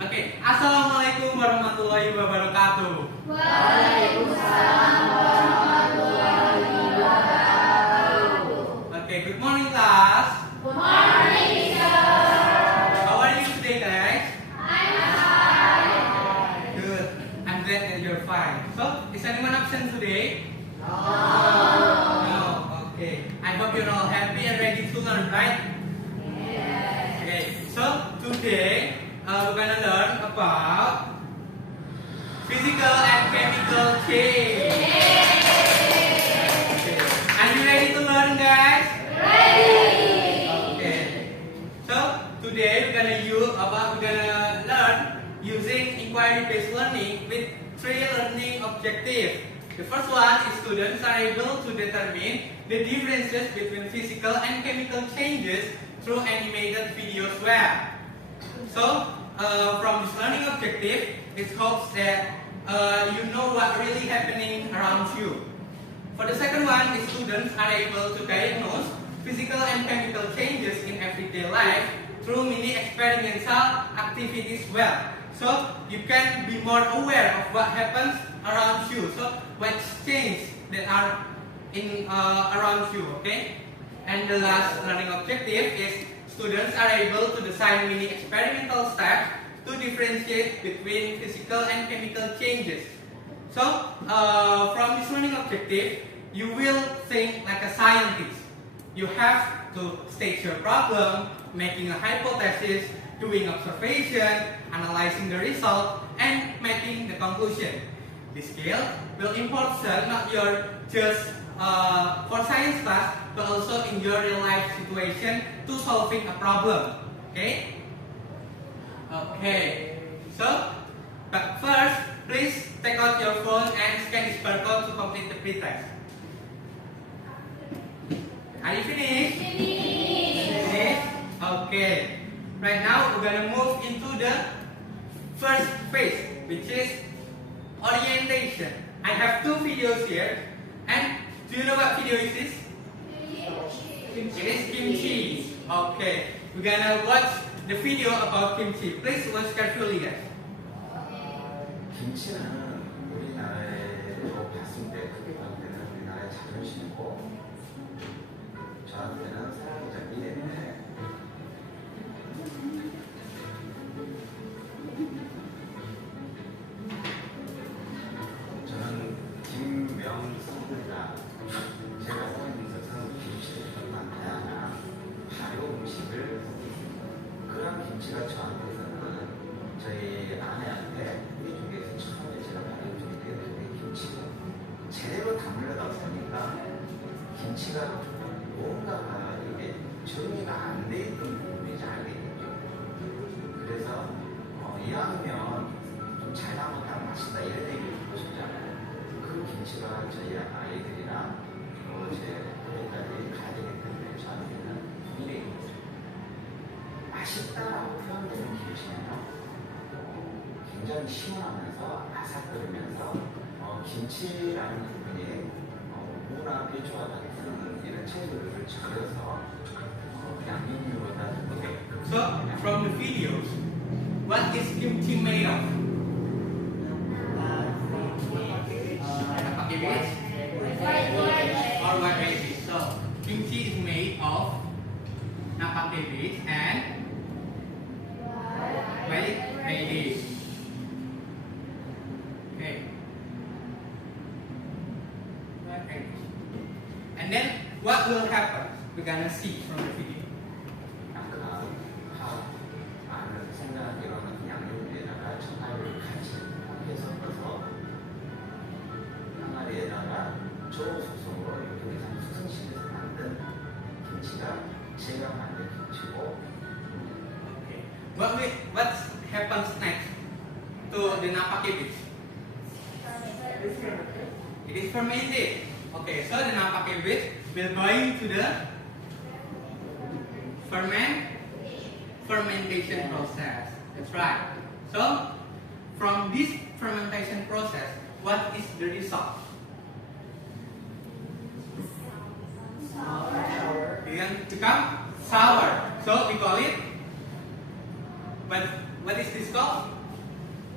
Oke, Assalamualaikum warahmatullahi wabarakatuh. Waalaikumsalam warahmatullahi wabarakatuh. Okay, good morning class. Good morning, sir. How are you today, guys? I'm fine. Good. I'm glad that you're fine. So, is anyone absent today? No. No. Okay. I hope you're all happy and ready to learn, right? Yes. Okay. So today we're gonna learn about physical and chemical change. Okay. Are you ready to learn, guys? Ready. Okay. So today we're gonna learn using inquiry-based learning with 3 learning objectives. The first one is students are able to determine the differences between physical and chemical changes through animated videos web. So from this learning objective, it hopes that you know what really happening around you. For the second one, the students are able to diagnose physical and chemical changes in everyday life through mini experimental activities well. So you can be more aware of what happens around you. So what's changed that are in around you, okay? And the last learning objective is students are able to design mini experimental steps to differentiate between physical and chemical changes. So from this learning objective, you will think like a scientist. You have to state your problem, making a hypothesis, doing observation, analyzing the result, and making the conclusion. This skill will important not just for science class, but also in your real life situation to solving a problem. Okay? Okay. So, but first, please take out your phone and scan this barcode to complete the pretest. Are you finished? Finished? Okay. Right now, we're gonna move into the first phase, which is orientation. I have 2 videos here, and do you know what video is this? It is kimchi. Okay, we're gonna watch the video about kimchi. Please watch carefully, guys. 김치는 우리나라에서 봤을 때 크게 봤을 때는 우리나라의 자존심이고 저한테는 사랑이자 미래인데 저는 김명성입니다. 제가 살고 있어서 김치를 정말 다양한 발효 음식을 그런 김치가 저한테서는 저희 아내한테 우리 중에서 처음에 제가 발효 중에 그게 김치고 제대로 담으려다 보니까 김치가 뭔가가 이게 정리가 안 돼 있던 부분이 알게 됐죠. 그래서 이왕이면 좀 잘 담았다 맛있다 이런 얘기를 듣고 싶잖아요. 그 김치가 저희 아이들이랑 제 아이까지 가야 되기 때문에 저한테는 미래인 거죠. 맛있다라고 표현되는 김치는요, 굉장히 시원하면서 아삭거리면서 김치라는 부분이 무나 배추와 같은 이런 채소를 절여서 양념으로 따지고 So, from the videos, what is kimchi made of? Napaki beans or white beans. So, kimchi is made of napaki beans and white beans. Okay. White beans. And then, what will happen? We're gonna see from the video. 많은 생각이라는 양념에다가 청아를 같이 해서 넣어서 항아리에다가 저소금으로 이렇게 해서 숙성시켜서 만든 김치가 제가 만든 김치고. Okay. What happens next to the napaki beans? It is fermented. Okay, so the napaki beans will go into the fermentation process. That's right. So, from this fermentation process, what is the result? It can become sour. So we call it, but What is this called?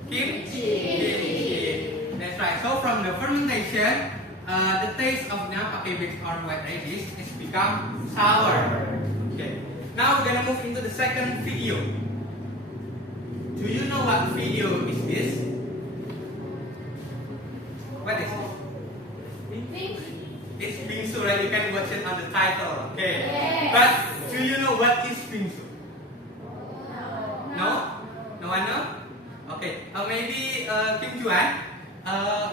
Kimchi. Kimchi. That's right. So from the fermentation, the taste of napa cabbage or white radish is become sour. Okay. Now we're gonna move into the second video. Do you know what video is this? What is it? It's bingsu, right? You can watch it on the title. Okay. Yes. But do you know what is bingsu? No? No one know? Okay. Maybe Kim Juan.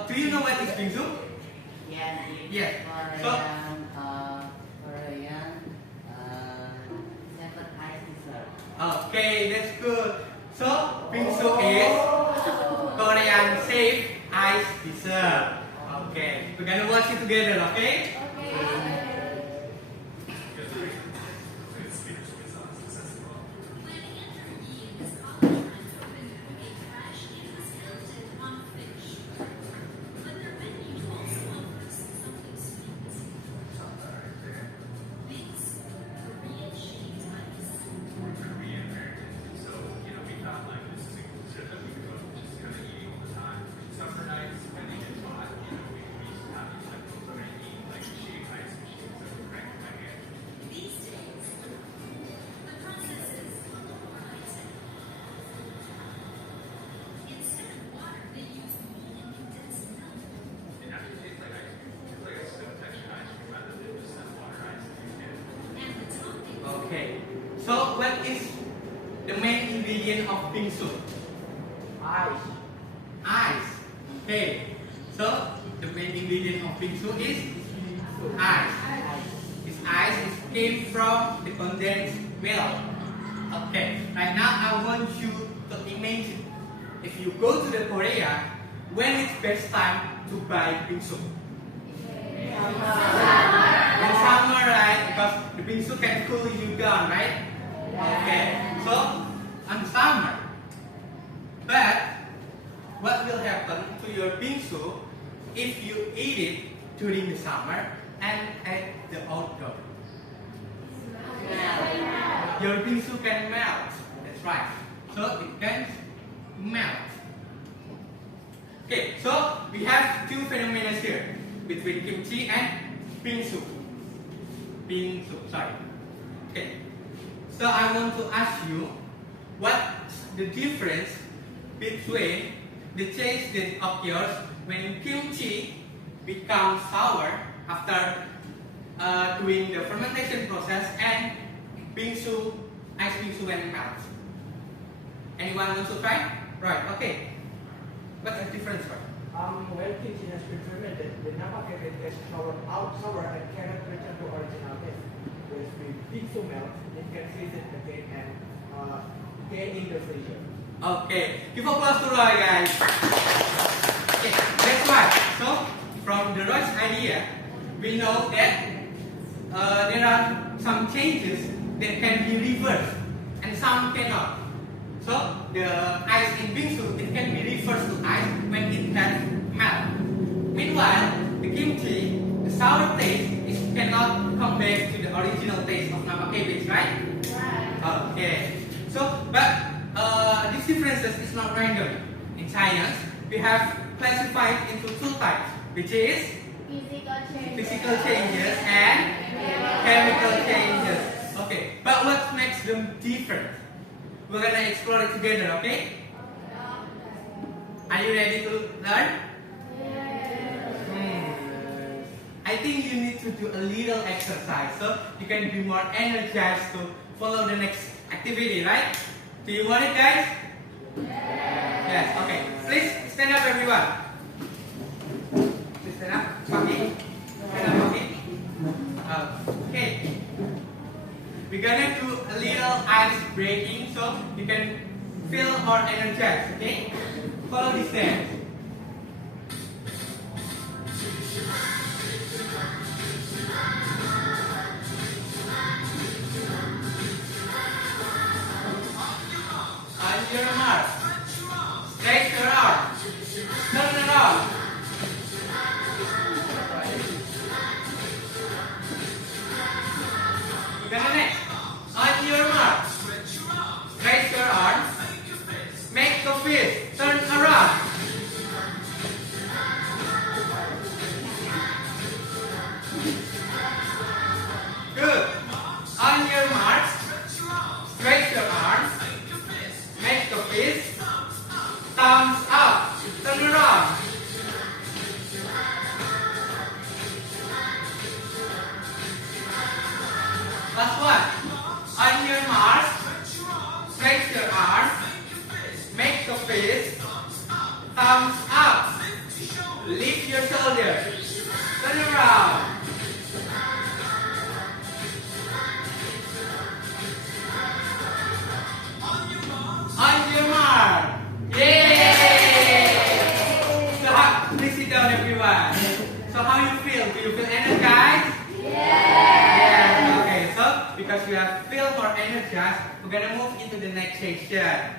Do you know what is bingsu? Yes. Yes. So, Korean seven ice dessert. okay, that's good. So bingsu is Korean safe ice dessert. Okay, we're gonna watch it together. Okay? Okay. So what is the main ingredient of bingsu? Ice. Ice. Okay. So the main ingredient of bingsu is ice. This ice is came from the condensed milk. Okay. Right now I want you to imagine if you go to the Korea, when it's best time to buy bingsu? In summer, right? Because the bingsu can cool you down, right? Okay. So on summer. But what will happen to your bingsu if you eat it during the summer and at the outdoor? Your bingsu can melt. That's right. So it can melt. Okay, so we have two phenomena here between kimchi and bingsu. Bingsu, sorry. Okay. So I want to ask you what's the difference between the change that occurs when kimchi becomes sour after doing the fermentation process and bingsu, ice bingsu when it melts. Anyone want to try? Right, okay. What's the difference, right? When kimchi has been fermented, the napa cabbage gets sour and cannot return to original taste. Whereas with bingsu melt, it can season again and gain in the flavor. Okay, give applause to Roy, guys. Okay, that's right. So from the Roy's idea, we know that there are some changes that can be reversed and some cannot. So the ice in bingsu, it can be reversed to ice when it has melt. Meanwhile, the kimchi, the sour taste, cannot come back to the original taste of napa cabbage, right? Okay. So, but these differences is not random. In science, we have classified into two types, which is physical changes and chemical changes. Okay, but what makes them different? We're gonna explore it together, okay? Are you ready to learn? I think you need to do a little exercise so you can be more energized to follow the next activity, right? Do you want it, guys? Yes, okay. Please stand up, everyone. Please stand up. Paki. Stand up, Paki. Okay. We're gonna do a little ice breaking so you can feel more energized, okay? Follow this dance. On your mark. Stretch your arm. Turn around. We're gonna next. On your mark. Stretch your arms. Thumbs up. Lift your shoulders. Turn around. On your mark. Yay! So please sit down, everyone. So how you feel? Do you feel energized? Yeah. Okay. So because you have feel more energized, we're gonna move into the next session.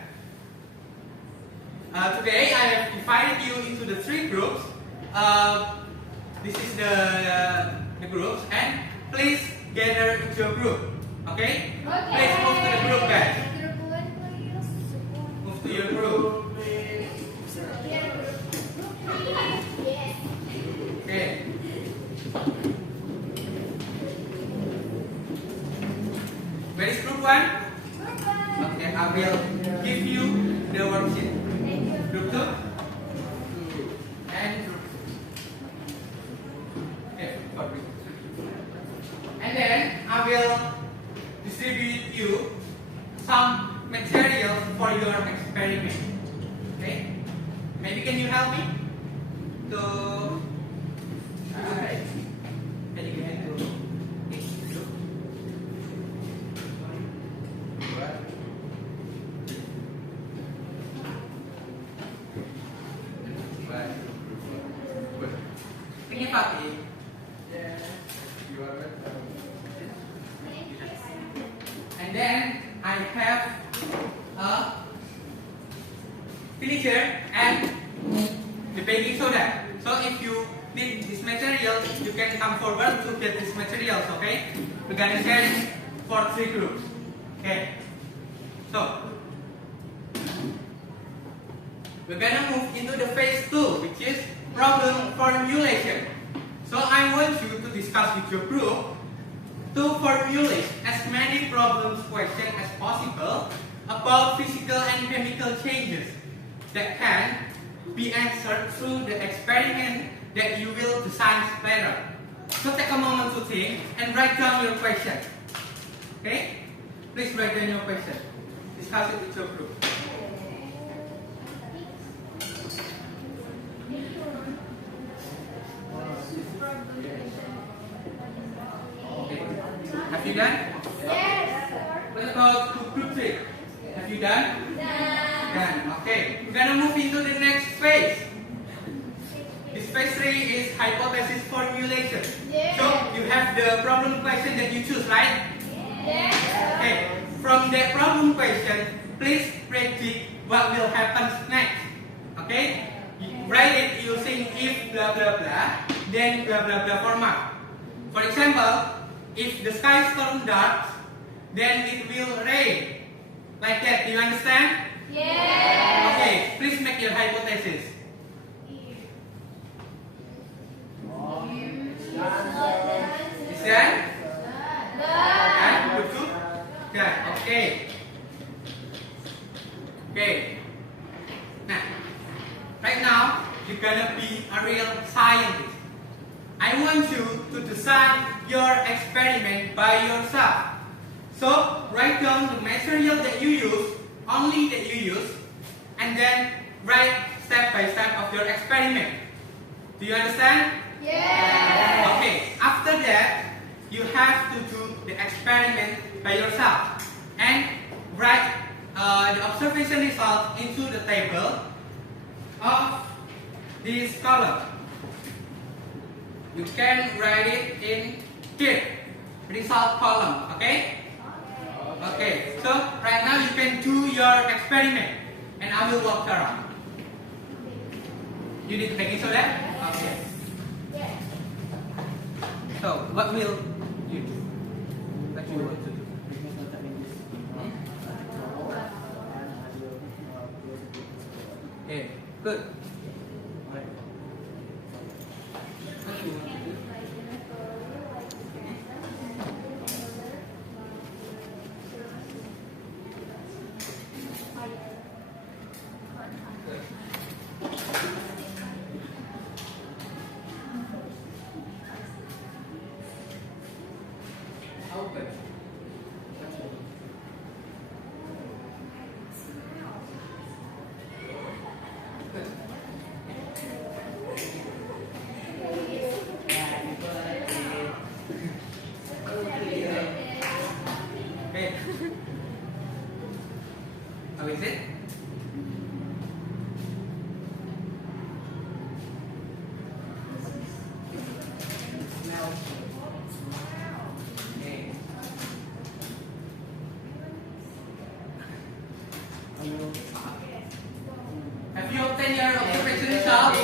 Today I have divided you into the 3 groups. This is the groups, and please gather into your group. Okay? Please move to the group, guys. Move to your group. Okay. Where is group 1? Okay, I will give you the worksheet. Group 2 and group 3. Okay, for group 3. And then I will distribute you some material for your experiment. Okay? Maybe can you help me to can you get to each group? Ini Papi. And then I have a finisher and the baking soda. So if you need this material, you can come forward to get these materials. Okay? We're gonna share for 3 groups. Okay. So we're gonna move into the phase 2, which is problem formulation. So I want you to discuss with your group to formulate as many problems questions as possible about physical and chemical changes that can be answered through the experiment that you will design later. So take a moment to think and write down your question. Okay? Please write down your question. Discuss it with your group. Okay. Have you done? Yes. What about group 3? Have you done? Done. Okay. We're gonna move into the next phase. This phase 3 is hypothesis formulation. Yes. So you have the problem question that you choose, right? Yes. Okay. From that problem question, please predict what will happen next. Okay? Write it using if blah blah blah, then blah blah blah format. For example, if the sky turns dark, then it will rain. Like that. Do you understand? Yes. Okay. Please make your hypothesis. Is that? Done? Betul? Done. Okay. Okay. Now, right now, you're gonna be a real scientist. I want you to design your experiment by yourself. So, write down the material that you use, only that you use, and then write step by step of your experiment. Do you understand? Yes. Okay, after that, you have to do the experiment by yourself and write the observation result into the table of this column. You can write it in here, result column, okay? Okay, so right now you can do your experiment and I will walk around. You need baking soda? Okay. Yes. So, what will you do? What you want to do? Okay, good. What you want to do? Open. Good. Have you obtained your observation result?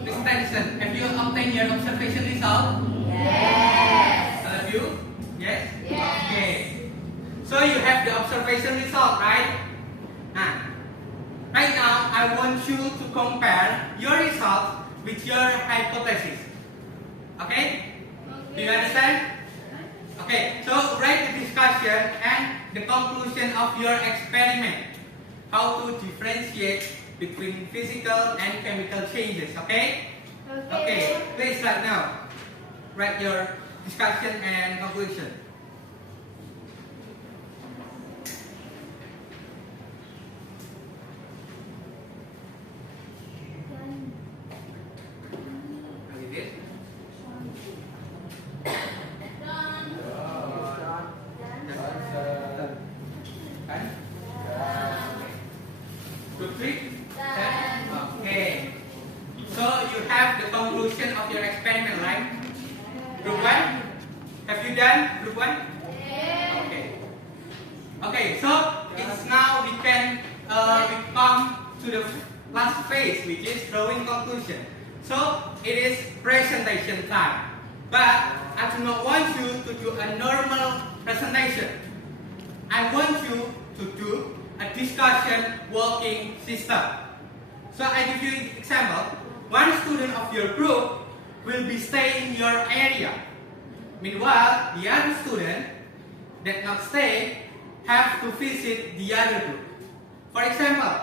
Please attention. Have you obtained your observation result? Yes. All of you? Yes? Yes. Okay. So you have the observation result, right? Right now, I want you to compare your results with your hypothesis. Okay? Do you understand? Okay, so write the discussion and the conclusion of your experiment. How to differentiate between physical and chemical changes, okay? Okay, please right now. Write your discussion and conclusion. You did? Kan? Good trick? Okay. So you have the conclusion of your experiment, right? Group 1? Have you done group 1? Okay. Okay, so it's now we come to the last phase, which is drawing conclusion. So it is presentation time. But I do not want you to do a normal presentation. I want you to do a discussion working system. So I give you an example. One student of your group will be staying in your area. Meanwhile, the other student that not stay have to visit the other group. For example,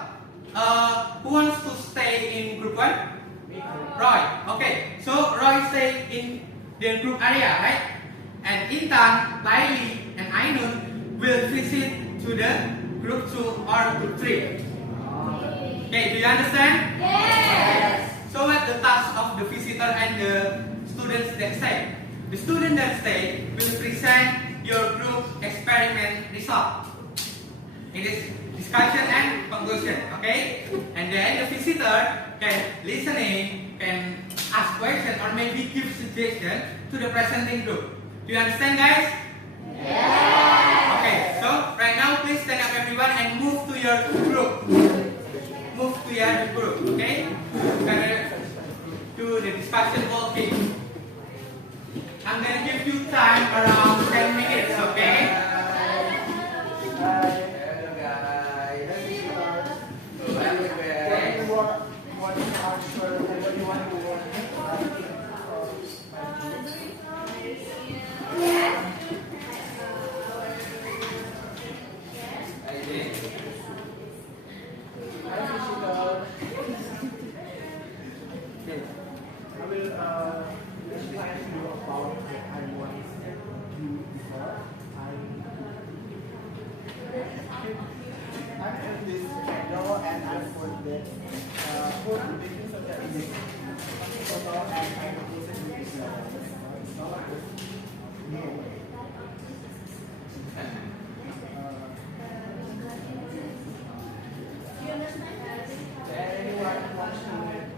who wants to stay in group 1? Roy. Okay, so Roy stay in the group area, right? And Intan, Laili, and Ainun will visit to the group 2 or group 3. Okay, do you understand? Yes. So what's the task of the visitor and the students that stay? The student that stay will present your group experiment result. It is discussion and conclusion, okay? And then the visitor can listen in, can ask questions or maybe give suggestion to the presenting group. Do you understand, guys? Yes. Okay, so right now please stand up everyone and move to your group. Move to your group, okay? We're gonna do the discussion walking. I'm gonna give you time around 10 minutes, okay?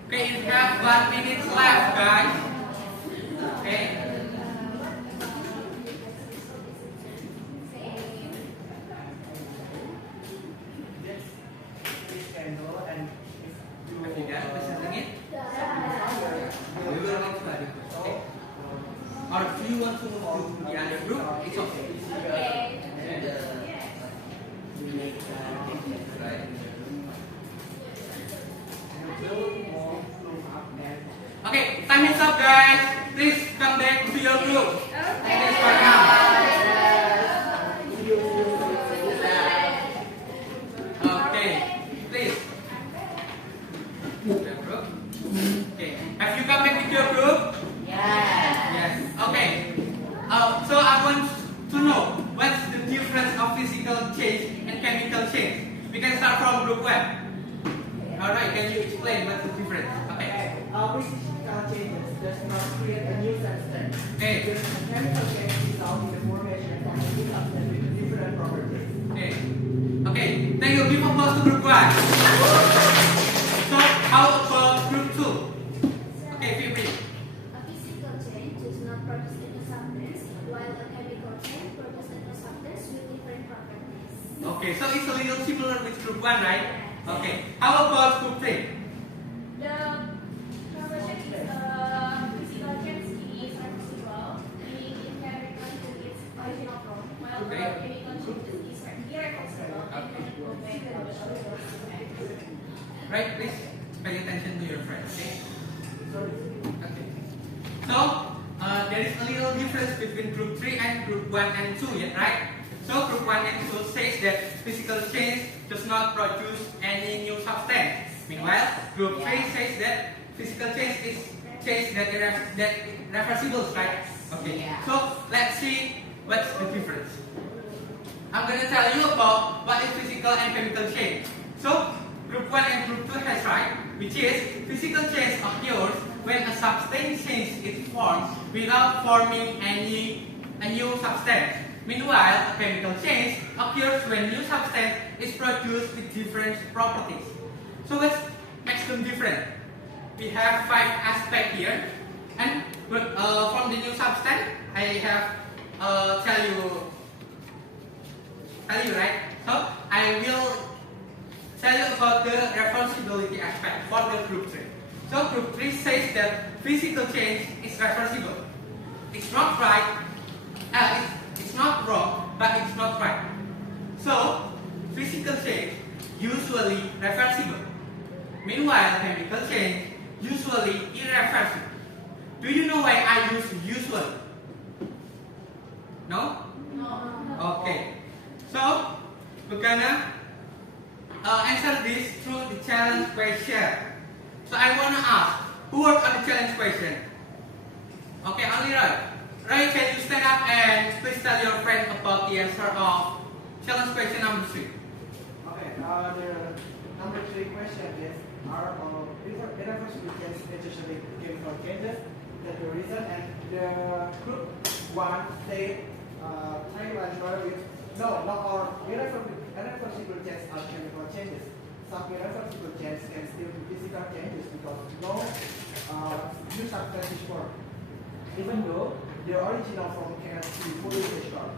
Okay, you have 1 minute left, guys. Okay. Have you done presenting it? We will next slide. Okay. Or if you want to move to the other group, it's okay. Right. Okay, time is up, guys. Please come back to your group. Thanks for now. Okay, please. Your group. Okay, have you come back with your group? Yes. Okay. So I want to know what's the difference of physical change and chemical change. We can start from group 1. Alright, can you explain what's the difference? Okay. Physical changes does not create a new substance. Okay. The chemical change results in the formation of a new substance with different properties. Okay. Okay. Thank you. Give applause to group 1. So how about group 2? Okay, Fibri. A physical change is not produced in a substance, while a chemical change produces in a substance with different properties. Okay, so it's a little similar with group 1, right? Okay. How about group 3? The conversion is physical change is reversible, meaning it can return to its original form, while the Okay. chemical change is irreversible and can go back to the original form. Right? Please pay attention to your friends. Okay. Sorry. Okay. So there is a little difference between group 3 and group 1 and 2, yeah, right? So group 1 and 2 says that physical change does not produce any new substance. Meanwhile, group 3 says that physical change is change that reversible, right? Okay. Yeah. So let's see what's the difference. I'm gonna tell you about what is physical and chemical change. So group 1 and group 2 has right, which is physical change occurs when a substance changes its form without forming a new substance. Meanwhile, a chemical change occurs when new substance is produced with different properties. So what makes them different? We have 5 aspects here, and from the new substance, I have tell you right. So I will tell you about the reversibility aspect for the group 3. So group 3 says that physical change is reversible. It's not right. It's not wrong, but it's not right. So physical change usually reversible. Meanwhile, chemical change usually irreversible. Do you know why I use usually? No? No. Okay. So we're gonna answer this through the challenge question. So I wanna ask, who worked on the challenge question? Okay, only Roy. Roy, can you stand up and please tell your friend about the answer of challenge question number 3? Okay, the number 3 question is, are irreversible changes essentially chemical changes? That's the reason, and the group 1 say Thailand with no, not all irreversible changes are chemical changes. Some irreversible changes can still be physical changes because no new substance is formed, even though the original form cannot be fully restored.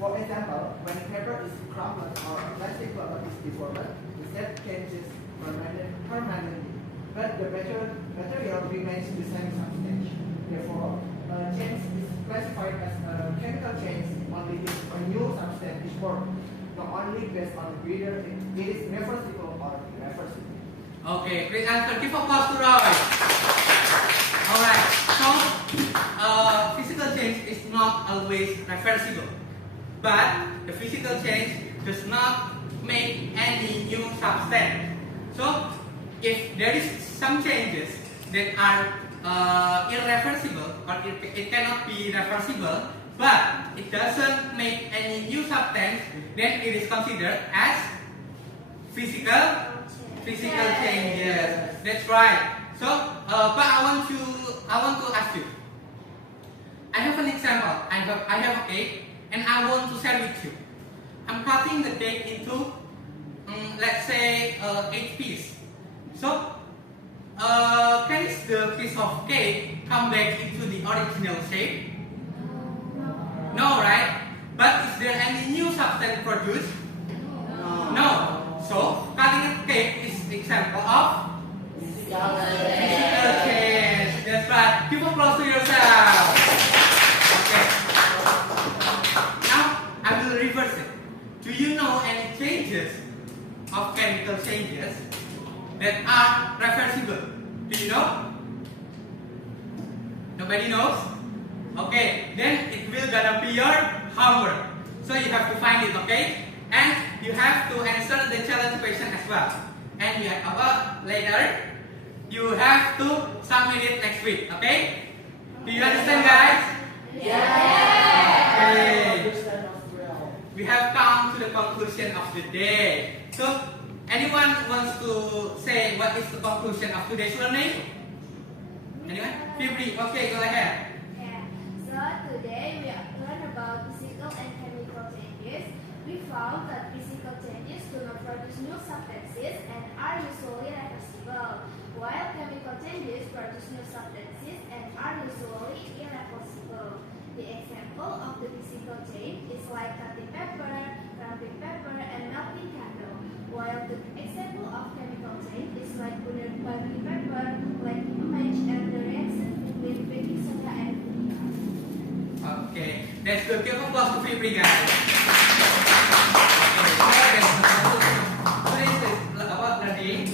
For example, when paper is crumpled or plastic bottle is deformed, the shape changes permanently, but the material remains the same substance. Therefore, a change is classified as a chemical change only if a new substance is formed, not only based on whether it is reversible or irreversible. Okay, great answer. Give applause to Roy. Alright, so physical change is not always reversible, but the physical change does not make any new substance. So if there is some changes that are irreversible or it cannot be reversible, but it doesn't make any new substance, then it is considered as physical changes. That's right. So, but I want to ask you. I have an example. I have a cake, and I want to share with you. I'm cutting the cake into, let's say, 8 pieces. So, can the piece of cake come back into the original shape? No, right? But is there any new substance produced? No. So, cutting a cake is an example of physical change. That's right. Give applause to yourself. Okay. Now, I will reverse it. Do you know any changes of chemical changes that are reversible? Do you know? Nobody knows? Okay, then it will gonna be your homework. So you have to find it, okay? And you have to answer the challenge question as well. And you have, later, you have to submit it next week, okay? Do you understand, guys? Okay. We have come to the conclusion of the day. So, anyone wants to say what is the conclusion of today's learning? Anyone? Fibri, okay, go ahead. Yeah. So today we learned about physical and chemical changes. We found that physical changes do not produce new substances and are usually reversible, while chemical changes produce new substances and are usually irreversible. The example of the physical change is like cutting paper, wrapping paper, and melting candle. While the example of chemical change is like butter paper, like image, and the reaction between baking soda and vinegar. Okay, that's good. Give applause to Fibri, guys. Okay, so this is about learning.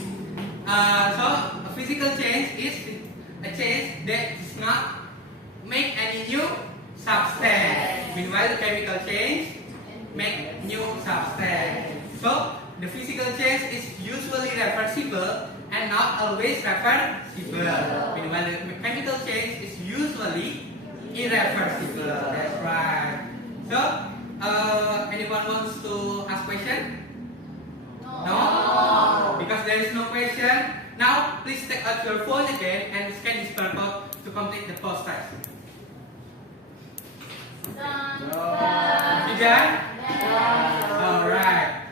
So a physical change is a change that does not make any new substance. Meanwhile, the chemical change make new substance. So the physical change is usually reversible and not always reversible. Meanwhile, the chemical change is usually irreversible. That's right. So, anyone wants to ask question? No? Because there is no question. Now, please take out your phone again and scan this barcode to complete the post test. You done? Alright.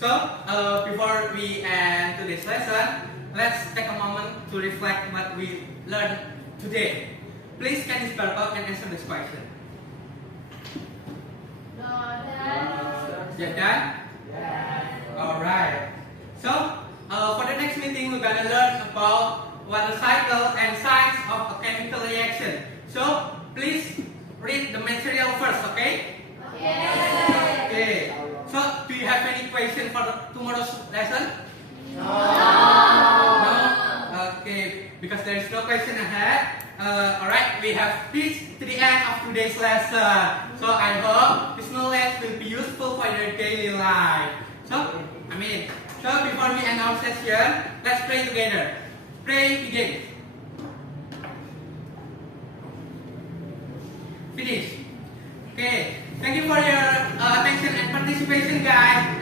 So, before we end today's lesson, let's take a moment to reflect what we learned today. Please scan this barcode and answer this question. You done? Alright. So, for the next meeting, we're gonna learn about water cycle and signs of a chemical reaction. So, please read the material first, okay? Okay. So, do you have any question for tomorrow's lesson? No. Okay. Because there is no question ahead. Alright, we have reached to the end of today's lesson. So, I hope this knowledge will be useful for your daily life. So, before we end our session, let's pray together. Pray begin. Finish. Okay. Thank you for your attention and participation, guys.